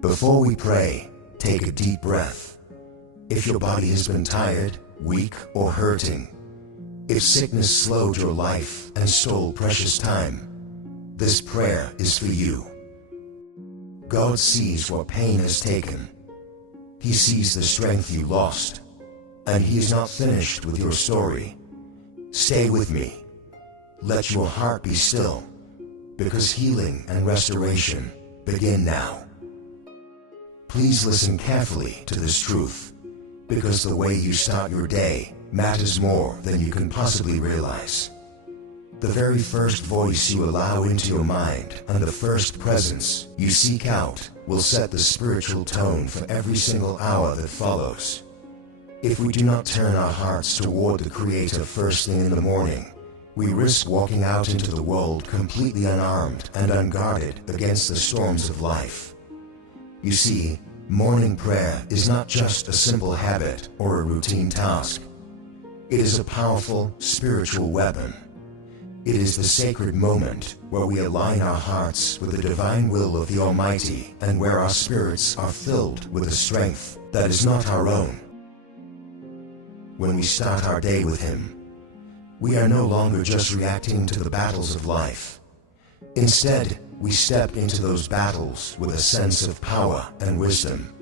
Before we pray, take a deep breath. If your body has been tired, weak, or hurting, if sickness slowed your life and stole precious time, this prayer is for you. God sees what pain has taken. He sees the strength you lost, and He is not finished with your story. Stay with me. Let your heart be still, because healing and restoration begin now. Please listen carefully to this truth, because the way you start your day matters more than you can possibly realize. The very first voice you allow into your mind and the first presence you seek out will set the spiritual tone for every single hour that follows. If we do not turn our hearts toward the Creator first thing in the morning, we risk walking out into the world completely unarmed and unguarded against the storms of life. You see, morning prayer is not just a simple habit or a routine task. It is a powerful spiritual weapon. It is the sacred moment where we align our hearts with the divine will of the Almighty and where our spirits are filled with a strength that is not our own. When we start our day with Him, we are no longer just reacting to the battles of life. Instead, we step into those battles with a sense of power and wisdom.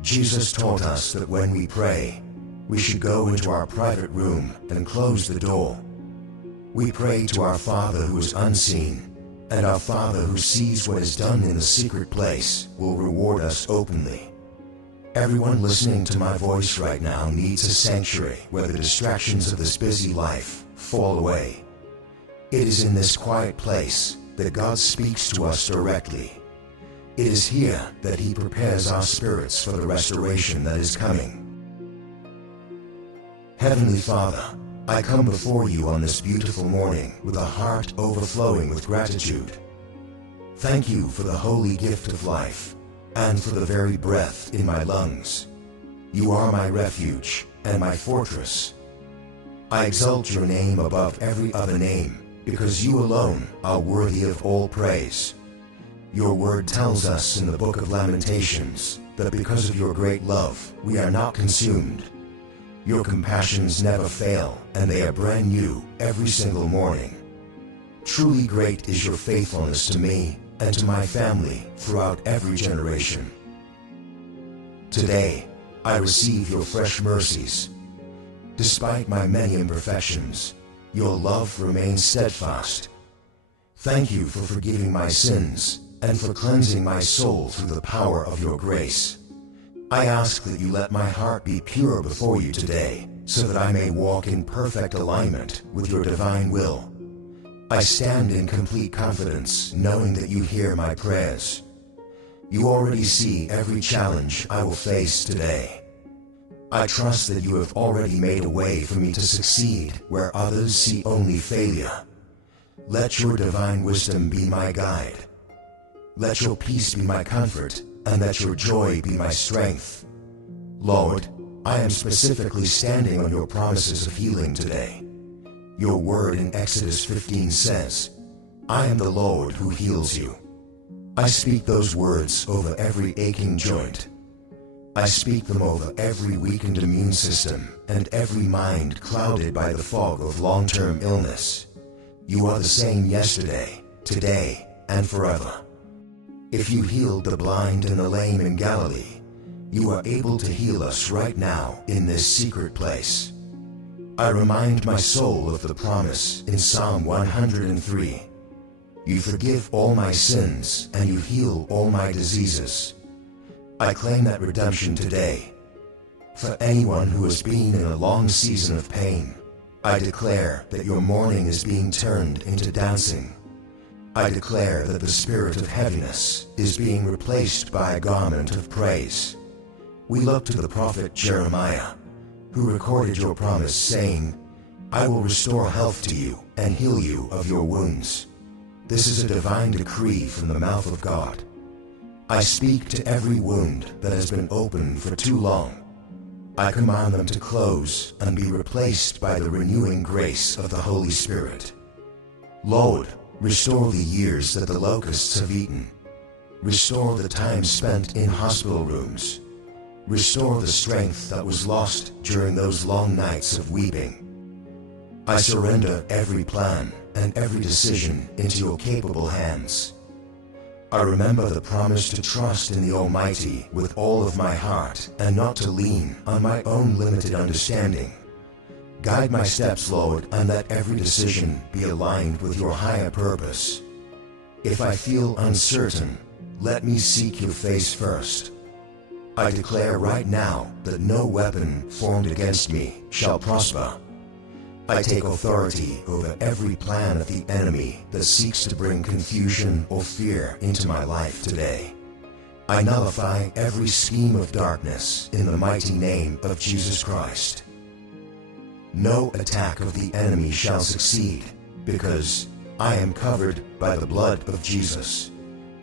Jesus taught us that when we pray, we should go into our private room and close the door. We pray to our Father who is unseen, and our Father who sees what is done in the secret place will reward us openly. Everyone listening to my voice right now needs a sanctuary where the distractions of this busy life fall away. It is in this quiet place that God speaks to us directly. It is here that He prepares our spirits for the restoration that is coming. Heavenly Father, I come before you on this beautiful morning with a heart overflowing with gratitude. Thank you for the holy gift of life and for the very breath in my lungs. You are my refuge and my fortress. I exalt your name above every other name because you alone are worthy of all praise. Your word tells us in the book of Lamentations that because of your great love, we are not consumed. Your compassions never fail, and they are brand new every single morning. Truly great is your faithfulness to me and to my family throughout every generation. Today, I receive your fresh mercies. Despite my many imperfections, your love remains steadfast. Thank you for forgiving my sins and for cleansing my soul through the power of your grace. I ask that you let my heart be pure before you today, so that I may walk in perfect alignment with your divine will. I stand in complete confidence, knowing that you hear my prayers. You already see every challenge I will face today. I trust that you have already made a way for me to succeed where others see only failure. Let your divine wisdom be my guide. Let your peace be my comfort, and let your joy be my strength. Lord, I am specifically standing on your promises of healing today. Your word in Exodus 15 says, I am the Lord who heals you. I speak those words over every aching joint. I speak them over every weakened immune system and every mind clouded by the fog of long-term illness. You are the same yesterday, today, and forever. If you healed the blind and the lame in Galilee, you are able to heal us right now in this secret place. I remind my soul of the promise in Psalm 103. You forgive all my sins and you heal all my diseases. I claim that redemption today. For anyone who has been in a long season of pain, I declare that your mourning is being turned into dancing. I declare that the spirit of heaviness is being replaced by a garment of praise. We look to the prophet Jeremiah, who recorded your promise, saying, I will restore health to you and heal you of your wounds. This is a divine decree from the mouth of God. I speak to every wound that has been open for too long. I command them to close and be replaced by the renewing grace of the Holy Spirit. Lord, restore the years that the locusts have eaten. Restore the time spent in hospital rooms. Restore the strength that was lost during those long nights of weeping. I surrender every plan and every decision into your capable hands. I remember the promise to trust in the Almighty with all of my heart and not to lean on my own limited understanding. Guide my steps, Lord, and let every decision be aligned with your higher purpose. If I feel uncertain, let me seek your face first. I declare right now that no weapon formed against me shall prosper. I take authority over every plan of the enemy that seeks to bring confusion or fear into my life today. I nullify every scheme of darkness in the mighty name of Jesus Christ. No attack of the enemy shall succeed, because I am covered by the blood of Jesus.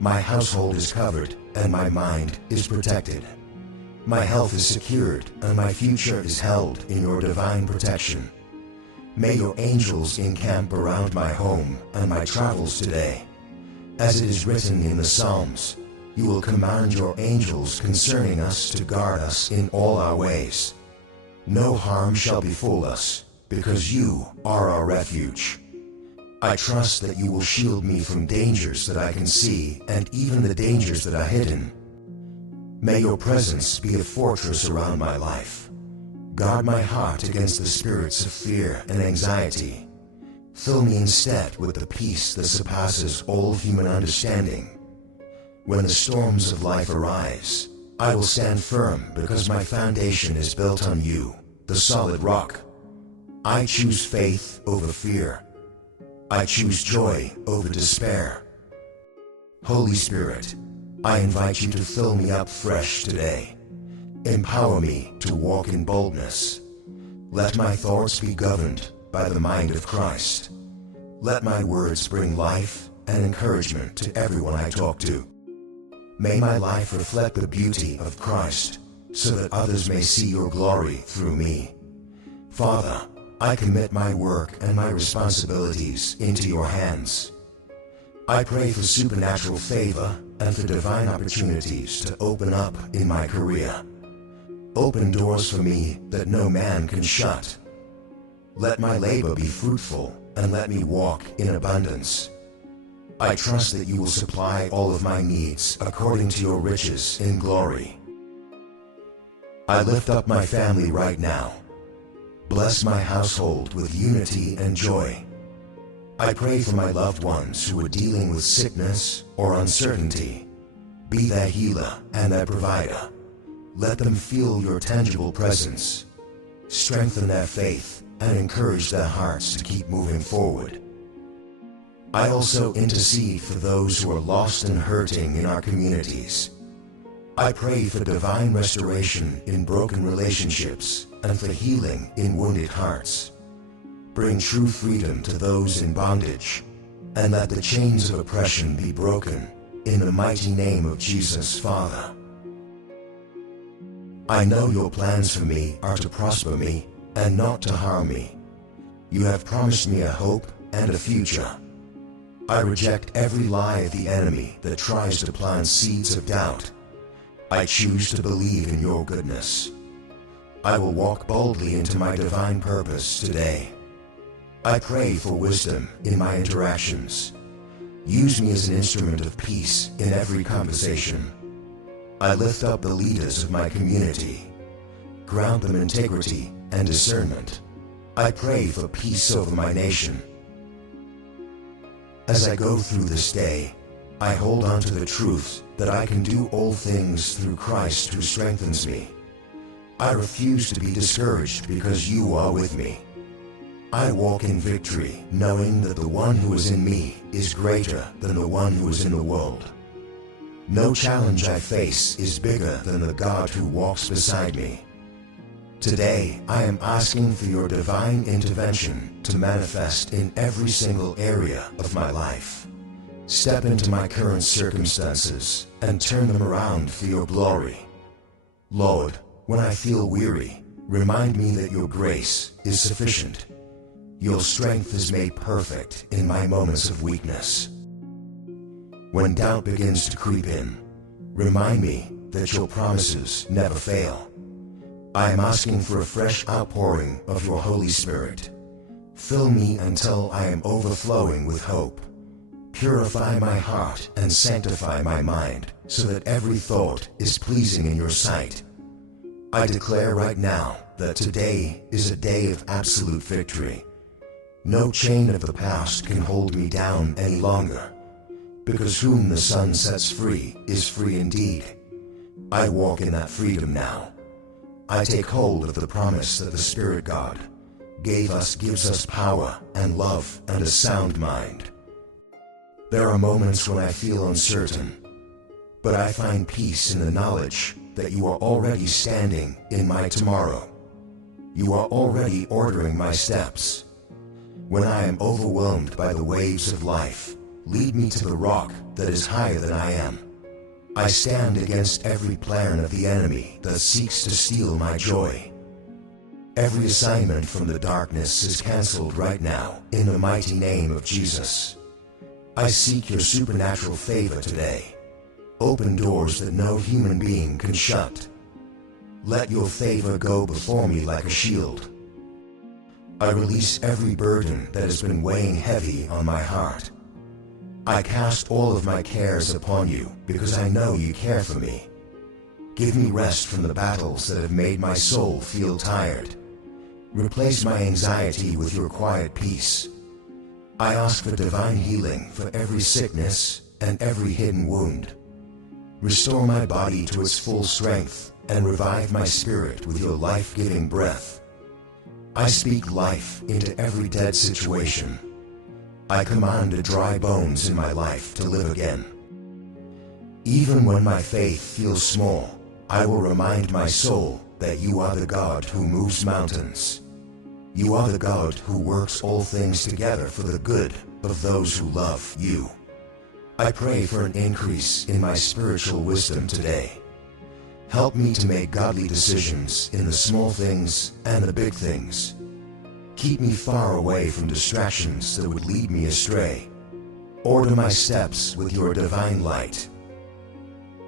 My household is covered, and my mind is protected. My health is secured, and my future is held in your divine protection. May your angels encamp around my home and my travels today. As it is written in the Psalms, you will command your angels concerning us to guard us in all our ways. No harm shall befall us, because you are our refuge. I trust that you will shield me from dangers that I can see and even the dangers that are hidden. May your presence be a fortress around my life. Guard my heart against the spirits of fear and anxiety. Fill me instead with the peace that surpasses all human understanding. When the storms of life arise, I will stand firm because my foundation is built on you, the solid rock. I choose faith over fear. I choose joy over despair. Holy Spirit, I invite you to fill me up fresh today. Empower me to walk in boldness. Let my thoughts be governed by the mind of Christ. Let my words bring life and encouragement to everyone I talk to. May my life reflect the beauty of Christ, so that others may see your glory through me. Father, I commit my work and my responsibilities into your hands. I pray for supernatural favor and for divine opportunities to open up in my career. Open doors for me that no man can shut. Let my labor be fruitful and let me walk in abundance. I trust that you will supply all of my needs according to your riches in glory. I lift up my family right now. Bless my household with unity and joy. I pray for my loved ones who are dealing with sickness or uncertainty. Be their healer and their provider. Let them feel your tangible presence. Strengthen their faith and encourage their hearts to keep moving forward. I also intercede for those who are lost and hurting in our communities. I pray for divine restoration in broken relationships and for healing in wounded hearts. Bring true freedom to those in bondage, and let the chains of oppression be broken in the mighty name of Jesus, Father. I know your plans for me are to prosper me and not to harm me. You have promised me a hope and a future. I reject every lie of the enemy that tries to plant seeds of doubt. I choose to believe in your goodness. I will walk boldly into my divine purpose today. I pray for wisdom in my interactions. Use me as an instrument of peace in every conversation. I lift up the leaders of my community. Grant them integrity and discernment. I pray for peace over my nation. As I go through this day, I hold on to the truth that I can do all things through Christ who strengthens me. I refuse to be discouraged because you are with me. I walk in victory, knowing that the one who is in me is greater than the one who is in the world. No challenge I face is bigger than the God who walks beside me. Today, I am asking for your divine intervention to manifest in every single area of my life. Step into my current circumstances and turn them around for your glory. Lord, when I feel weary, remind me that your grace is sufficient. Your strength is made perfect in my moments of weakness. When doubt begins to creep in, remind me that your promises never fail. I am asking for a fresh outpouring of your Holy Spirit. Fill me until I am overflowing with hope. Purify my heart and sanctify my mind so that every thought is pleasing in your sight. I declare right now that today is a day of absolute victory. No chain of the past can hold me down any longer, because whom the Son sets free is free indeed. I walk in that freedom now. I take hold of the promise that the Spirit God gives us power and love and a sound mind. There are moments when I feel uncertain, but I find peace in the knowledge that you are already standing in my tomorrow. You are already ordering my steps. When I am overwhelmed by the waves of life, lead me to the rock that is higher than I am. I stand against every plan of the enemy that seeks to steal my joy. Every assignment from the darkness is canceled right now in the mighty name of Jesus. I seek your supernatural favor today. Open doors that no human being can shut. Let your favor go before me like a shield. I release every burden that has been weighing heavy on my heart. I cast all of my cares upon you because I know you care for me. Give me rest from the battles that have made my soul feel tired. Replace my anxiety with your quiet peace. I ask for divine healing for every sickness and every hidden wound. Restore my body to its full strength and revive my spirit with your life-giving breath. I speak life into every dead situation. I command the dry bones in my life to live again. Even when my faith feels small, I will remind my soul that you are the God who moves mountains. You are the God who works all things together for the good of those who love you. I pray for an increase in my spiritual wisdom today. Help me to make godly decisions in the small things and the big things. Keep me far away from distractions that would lead me astray. Order my steps with your divine light.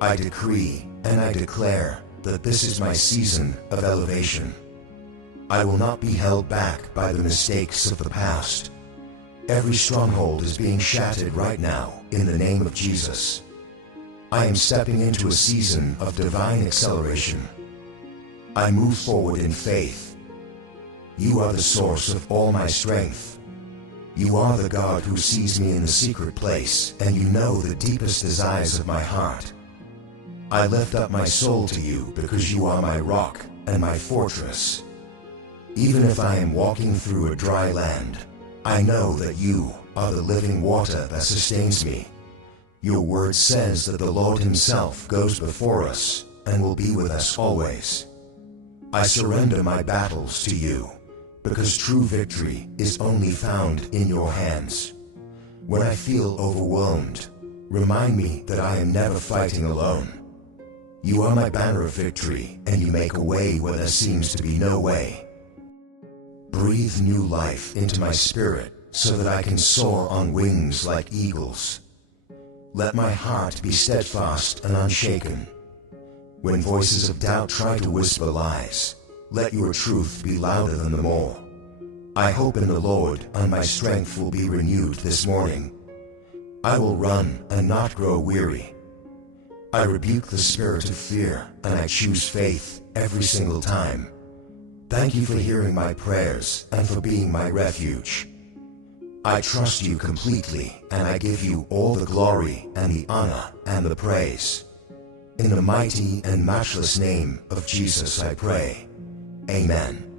I decree and I declare that this is my season of elevation. I will not be held back by the mistakes of the past. Every stronghold is being shattered right now in the name of Jesus. I am stepping into a season of divine acceleration. I move forward in faith. You are the source of all my strength. You are the God who sees me in the secret place, and you know the deepest desires of my heart. I lift up my soul to you because you are my rock and my fortress. Even if I am walking through a dry land, I know that you are the living water that sustains me. Your word says that the Lord himself goes before us and will be with us always. I surrender my battles to you, because true victory is only found in your hands. When I feel overwhelmed, remind me that I am never fighting alone. You are my banner of victory, and you make a way where there seems to be no way. Breathe new life into my spirit so that I can soar on wings like eagles. Let my heart be steadfast and unshaken. When voices of doubt try to whisper lies, let your truth be louder than them all. I hope in the Lord, and my strength will be renewed this morning. I will run and not grow weary. I rebuke the spirit of fear, and I choose faith every single time. Thank you for hearing my prayers and for being my refuge. I trust you completely, and I give you all the glory and the honor and the praise. In the mighty and matchless name of Jesus I pray. Amen.